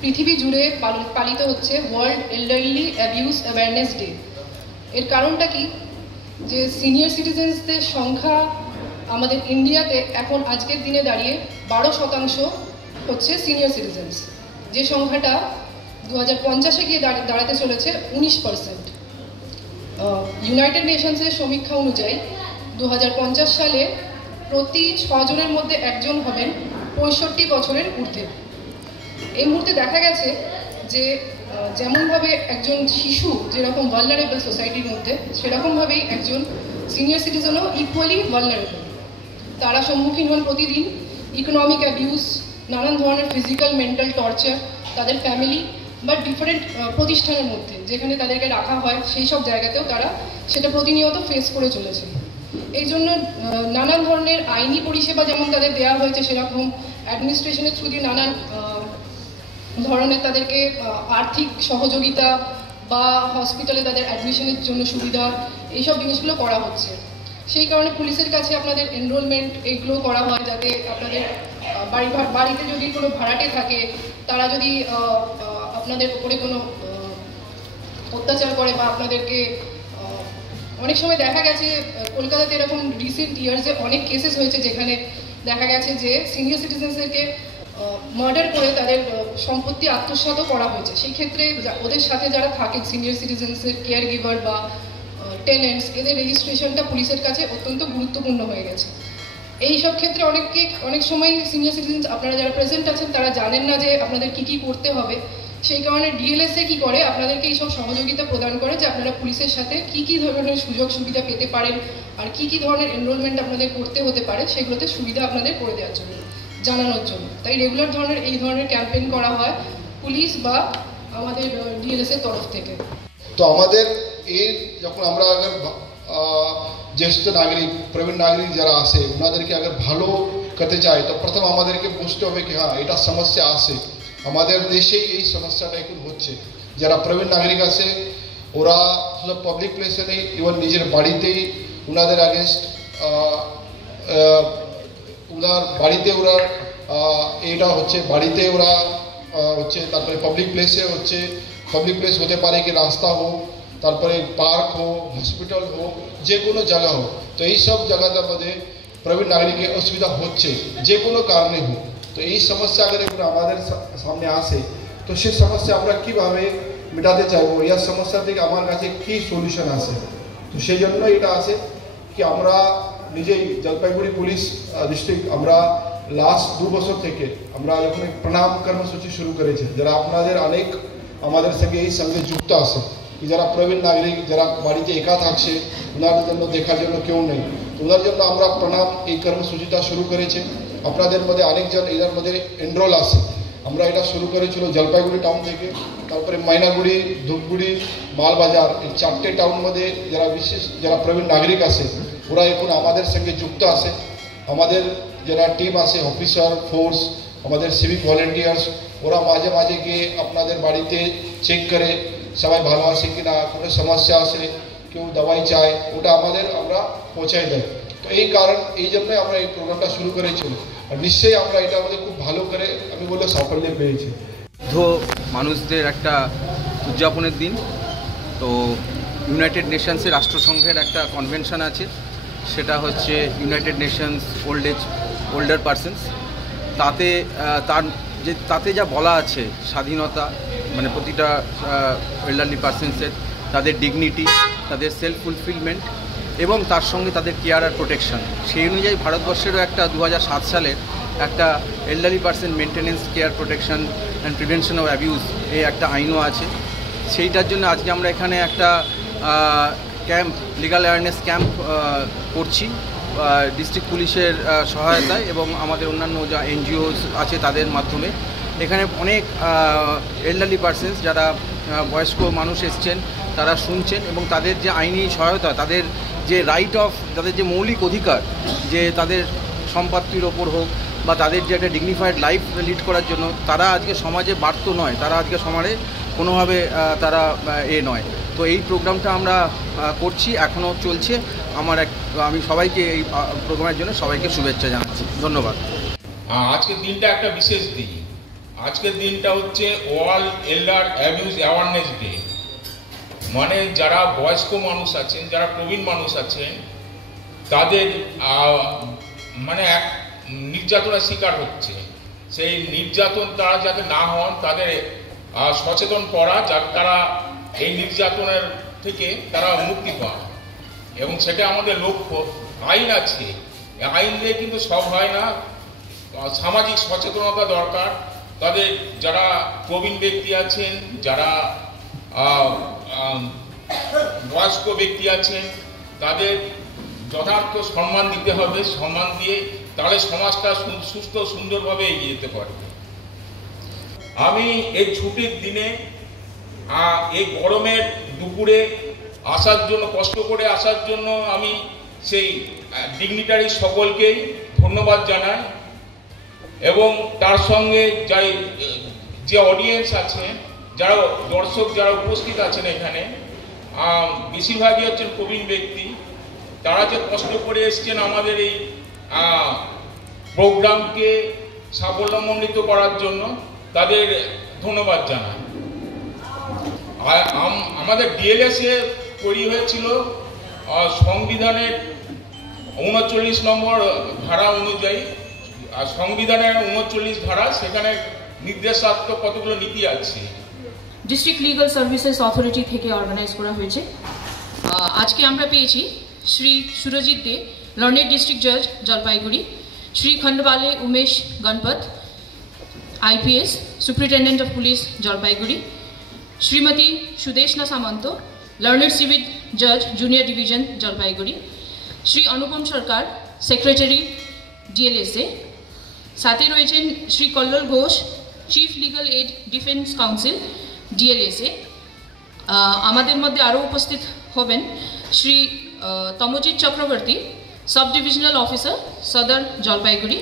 পৃথিবী জুড়ে পালিত হচ্ছে world elderly abuse awareness day. এর কারণটা কি, যে সিনিয়র সিটিজেন্সদের সংখ্যা আমাদের ইন্ডিয়াতে এখন আজকের দিনে দাঁড়িয়ে 12% হচ্ছে সিনিয়র সিটিজেন্স, যে সংখ্যাটা 2050-এ গিয়ে দাঁড়াতে চলেছে 19%। ইউনাইটেড নেশনসের সমীক্ষা অনুযায়ী 2050 সালে প্রতি 6 জনের মধ্যে একজন হবেন 65 বছরের ঊর্ধ্বে। এই মুহূর্তে দেখা গেছে যে যেমনভাবে একজন শিশু যেরকম ভালনারেবল সোসাইটির মধ্যে, সেরকমভাবেই একজন সিনিয়র সিটিজেনও ইকুয়ালি ভালনারেবল। তারা সম্মুখীন হন প্রতিদিন ইকোনমিক অ্যাবিউজ, নানান ধরনের ফিজিক্যাল মেন্টাল টর্চার তাদের ফ্যামিলি বা ডিফারেন্ট প্রতিষ্ঠানের মধ্যে যেখানে তাদেরকে রাখা হয়, সেই সব জায়গাতেও তারা সেটা প্রতিনিয়ত ফেস করে চলেছে। এই জন্য নানান ধরনের আইনি পরিষেবা যেমন তাদের দেওয়া হয়েছে, সেরকম অ্যাডমিনিস্ট্রেশনের থ্রু দিয়ে নানান ধরনের তাদেরকে আর্থিক সহযোগিতা বা হসপিটালে তাদের অ্যাডমিশনের জন্য সুবিধা, এইসব জিনিসগুলো করা হচ্ছে। সেই কারণে পুলিশের কাছে আপনাদের এনরোলমেন্ট এইগুলো করা হয়, যাতে আপনাদের বাড়িতে যদি কোনো ভাড়াটে থাকে, তারা যদি আপনাদের উপরে কোনো অত্যাচার করে বা আপনাদেরকে, অনেক সময় দেখা গেছে কলকাতাতে এরকম রিসেন্ট ইয়ার্সে অনেক কেসেস হয়েছে যেখানে দেখা গেছে যে সিনিয়র সিটিজেন্সদেরকে মার্ডার করে তাদের সম্পত্তি আত্মসাৎও করা হয়েছে। সেই ক্ষেত্রে ওদের সাথে যারা থাকে সিনিয়র সিটিজেন্সের কেয়ার গিভার বা টেনেন্টস, এদের রেজিস্ট্রেশনটা পুলিশের কাছে অত্যন্ত গুরুত্বপূর্ণ হয়ে গেছে। এই সব ক্ষেত্রে অনেক সময় সিনিয়র সিটিজেন্স, আপনারা যারা প্রেজেন্ট আছেন, তারা জানেন না যে আপনাদের কি করতে হবে। সেই কারণে ডিএলএসএ কি করে, আপনাদেরকে এইসব সহযোগিতা প্রদান করে যে আপনারা পুলিশের সাথে কি ধরনের সুযোগ সুবিধা পেতে পারেন আর কি ধরনের এনরোলমেন্ট আপনাদের করতে হতে পারে, সেগুলোতে সুবিধা আপনাদের করে দেওয়ার জন্য, জানানোর জন্য। তাই রেগুলার এই ধরনের ক্যাম্পেইন করা হয় পুলিশ বা আমাদের ডিএলএসএর তরফ থেকে। তো আমাদের এই যখন আমরা আগে জ্যেষ্ঠ নাগরিক, প্রবীণ নাগরিক যারা আছে, ওনাদেরকে আগে ভালো করতে চাই, তো প্রথম আমাদেরকে বুঝতে হবে কি হ্যাঁ এটা সমস্যা আছে, আমাদের দেশেই এই সমস্যাটা এখন হচ্ছে। যারা প্রবীণ নাগরিক আছে ওরা শুধু পাবলিক প্লেসে নেই, ইভেন নিজের বাড়িতেই ওনাদের আগেনস্ট ওনার বাড়িতে ওরা এটা হচ্ছে, বাড়িতে ওরা হচ্ছে, তারপরে পাবলিক প্লেসে হচ্ছে। পাবলিক প্লেস হতে পারে কি রাস্তা হোক, তারপরে পার্ক হোক, হসপিটাল হোক, যে কোনো জায়গা হোক। তো এই সব জায়গাটার মধ্যে প্রবীণ নাগরিকের অসুবিধা হচ্ছে যে কোনো কারণে হোক। তো এই সমস্যা আগে আমাদের সামনে আসে, তো সে সমস্যা আমরা কীভাবে মেটাতে চাইবো, এই সমস্যা থেকে আমার কাছে কী সলিউশন আছে। তো সেই জন্য এটা আছে কি আমরা নিজেই জলপাইগুড়ি পুলিশ ডিস্ট্রিক্ট আমরা লাস্ট 2 বছর থেকে আমরা যখন প্রণাম কর্মসূচি শুরু করেছি, যারা আপনাদের অনেক আমাদের সঙ্গে এই সঙ্গে যুক্ত আছে, যারা প্রবীণ নাগরিক যারা বাড়িতে একা থাকছে, ওনাদের জন্য দেখার জন্য কেউ নেই, ওনার জন্য আমরা প্রণাম এই কর্মসূচিটা শুরু করেছি। আপনাদের মধ্যে অনেকজন এদের মধ্যে এনরোল আছে। আমরা এটা শুরু করেছিল জলপাইগুড়ি টাউন থেকে, তারপরে ময়নাগুড়ি, ধূপগুড়ি, মালবাজার, এই 4টে টাউন মধ্যে যারা প্রবীণ নাগরিক আছে ওরা এখন আমাদের সঙ্গে যুক্ত আছে। আমাদের যারা টিম আছে, অফিসার ফোর্স, আমাদের সিভিক ভলেন্টিয়ার্স, ওরা মাঝে মাঝে গিয়ে আপনাদের বাড়িতে চেক করে সবাই ভালো আছে কিনা, কোনো সমস্যা আছে, কেউ দাওয়াই চায়, ওটা আমরা পৌঁছাই দেয়। তো এই জন্যই আমরা এই প্রোগ্রামটা শুরু করেছিল, আর নিশ্চয়ই আমরা এটা আমাদের খুব ভালো করে আমি বললে সাফল্য পেয়েছি। মানুষদের একটা উদযাপনের দিন। তো ইউনাইটেড নেশনসের রাষ্ট্রসংঘের একটা কনভেনশন আছে, সেটা হচ্ছে ইউনাইটেড নেশনস ওল্ডার পারসনস। তাতে যা বলা আছে, স্বাধীনতা মানে প্রতিটা এল্ডারলি পারসনসের, তাদের ডিগনিটি, তাদের সেলফ ফুলফিলমেন্ট এবং তার সঙ্গে তাদের কেয়ার আর প্রোটেকশন, সেই অনুযায়ী ভারতবর্ষেরও একটা 2007 সালের একটা elderly person maintenance, care, protection and prevention of abuse এই একটা আইনও আছে। সেইটার জন্য আজকে আমরা এখানে একটা ক্যাম্প, লিগাল অ্যাওয়ারনেস ক্যাম্প করছি ডিস্ট্রিক্ট পুলিশের সহায়তায় এবং আমাদের অন্যান্য যা এনজিওস আছে তাদের মাধ্যমে। এখানে অনেক এল্ডারলি পারসনস যারা বয়স্ক মানুষ এসছেন, তারা শুনছেন এবং তাদের যে আইনি সহায়তা, তাদের যে রাইট অফ, তাদের যে মৌলিক অধিকার, যে তাদের সম্পত্তির ওপর হোক বা তাদের যে একটা ডিগনিফাইড লাইফ লিড করার জন্য, তারা আজকে সমাজে বার্ত নয়, তারা আজকে সমাজে কোনোভাবে তারা নয়। তো এই প্রোগ্রামটা আমরা করছি, এখনও চলছে। আমি সবাইকে এই প্রোগ্রামের জন্য সবাইকে শুভেচ্ছা জানাচ্ছি। ধন্যবাদ। আজকের দিনটা একটা বিশেষ দিন। আজকের দিনটা হচ্ছে ওয়ার্ল্ড এল্ডার অ্যাবিউজ অ্যাওয়ারনেস ডে। মানে যারা বয়স্ক মানুষ আছেন, যারা প্রবীণ মানুষ আছেন, তাদের মানে এক নির্যাতনের শিকার হচ্ছে, সেই নির্যাতন তারা যাতে না হন তাদের সচেতন করা, যাতে তারা এই নির্যাতনের থেকে তারা মুক্তি পান, এবং সেটা আমাদের লক্ষ্য। আইন আছে, আইন দিয়ে কিন্তু সব হয় না, সামাজিক সচেতনতা দরকার। তাদের যারা প্রবীণ ব্যক্তি আছেন, যারা বয়স্ক ব্যক্তি আছেন, তাদের যথার্থ সম্মান দিতে হবে। সম্মান দিয়ে তাহলে সমাজটা সুস্থ সুন্দরভাবে এগিয়ে যেতে পারবে। আমি এই ছুটির দিনে এই গরমের দুপুরে আসার জন্য, কষ্ট করে আসার জন্য আমি সেই ডিগনিটারি সকলকেই ধন্যবাদ জানাই, এবং তার সঙ্গে যে অডিয়েন্স আছে, যারা দর্শক যারা উপস্থিত আছেন এখানে, বেশিরভাগই হচ্ছেন প্রবীণ ব্যক্তি। তারা যে কষ্ট করে এসছেন আমাদের এই প্রোগ্রামকে সাফল্যমণ্ডিত করার জন্য, তাদের ধন্যবাদ জানাই। আমাদের ডিএলএসএ তৈরি হয়েছিল সংবিধানের 39 নম্বর ধারা অনুযায়ী। সংবিধানের 39 ধারা, সেখানে নির্দেশাত্মক কতগুলো নীতি আছে। ডিস্ট্রিক্ট লিগাল সার্ভিসেস অথরিটি থেকে অর্গানাইজ করা হয়েছে। আজকে আমরা পেয়েছি শ্রী সুরজিৎ দে, লর্নেড ডিস্ট্রিক্ট জাজ, Jalpaiguri; Shri খন্ডবালে Umesh Ganpat, IPS, superintendent of police, Jalpaiguri; Shrimati Sudeshna Samanta, learned civil জাজ, junior division, Jalpaiguri; Shri Anupam Sarkar, secretary, DLSA. সাথে রয়েছেন Shri Kallol Ghosh, chief legal add, defence council, DLSA. আমাদের মধ্যে আরও উপস্থিত হবেন Shri Tamajit Chakraborty, sub divisional officer, সদর, জলপাইগুড়ি;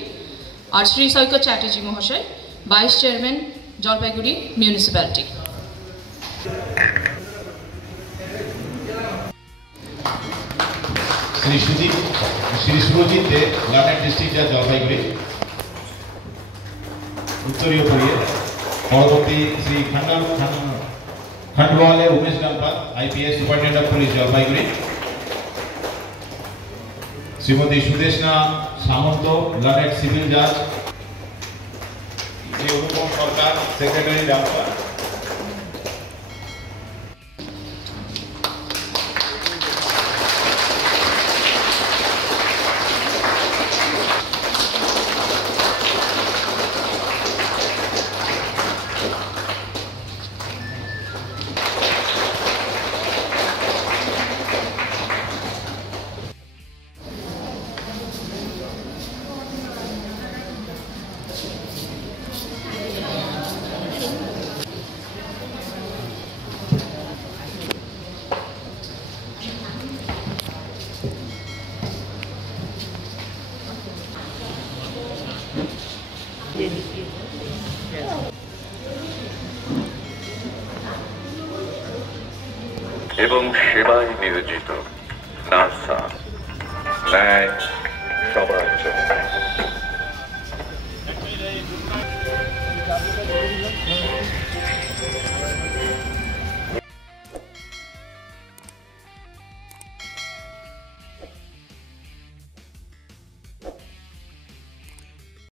আর শ্রী সৈকত চ্যাটার্জি মহাশয়, vice chairman, Jalpaiguri municipality. Shri Surajit De, learned district জাজ, জলপাইগুড়ি। উত্তরীয় পড়িয়ে পরবর্তী Shri Khandwale Umesh Ganpat, IPS, superintendent of police, Jalpaiguri; Shrimati Sudeshna Samanta, learned civil জাজ; শ্রী অনুপম সরকার, সেক্রেটারি, রামপুর। এবং সেবায় নিয়োজিত নার্সা, ন্যায় সবার জন্য।